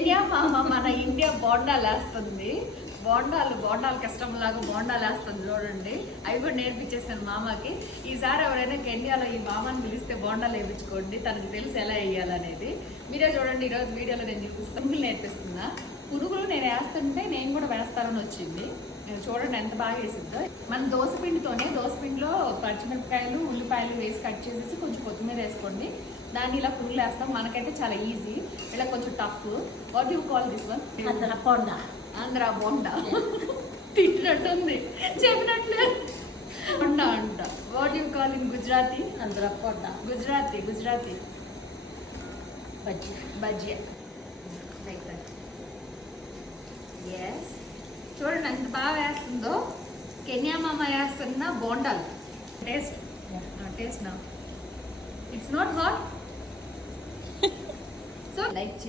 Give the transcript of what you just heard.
Kenya మామ మన India బోండాలు వేస్తుంది. బోండాలు కష్టం లాగా బోండాలు వేస్తుంది చూడండి. అవి కూడా నేర్పించేసాను మామకి. ఈసారి ఎవరైనా కెన్యాలో ఈ మామని పిలిస్తే బోండాలు వేయించుకోండి, తనకు తెలిసి ఎలా వేయాలనేది. మీరే చూడండి, ఈరోజు వీడియోలో నేను చూపిస్తాను, నేర్పిస్తున్నా. పునుగులు నేను వేస్తుంటే నేను కూడా వేస్తానని వచ్చింది. చూడండి ఎంత బాగా వేసిందో. మన దోసపిండిలో పచ్చిమిరపకాయలు ఉల్లిపాయలు వేసి కట్ చేసేసి కొంచెం కొత్తిమీర వేసుకోండి. దాన్ని ఇలా పునుగులు వేస్తాం. మనకైతే చాలా ఈజీ, ఇలా కొంచెం tough. What you call this one? Andhra bonda. తిట్టినట్టుంది, చెప్పినట్లే. బోండా అంట. What you call in Gujarati? Andhra bonda. Gujarati bhajiya. Like that. Yes, చూడండి ఎంత బాగా వేస్తుందో. కెన్యా మామ వేస్తున్న బోండాలు. టేస్ట్ నా. It's not hot. So like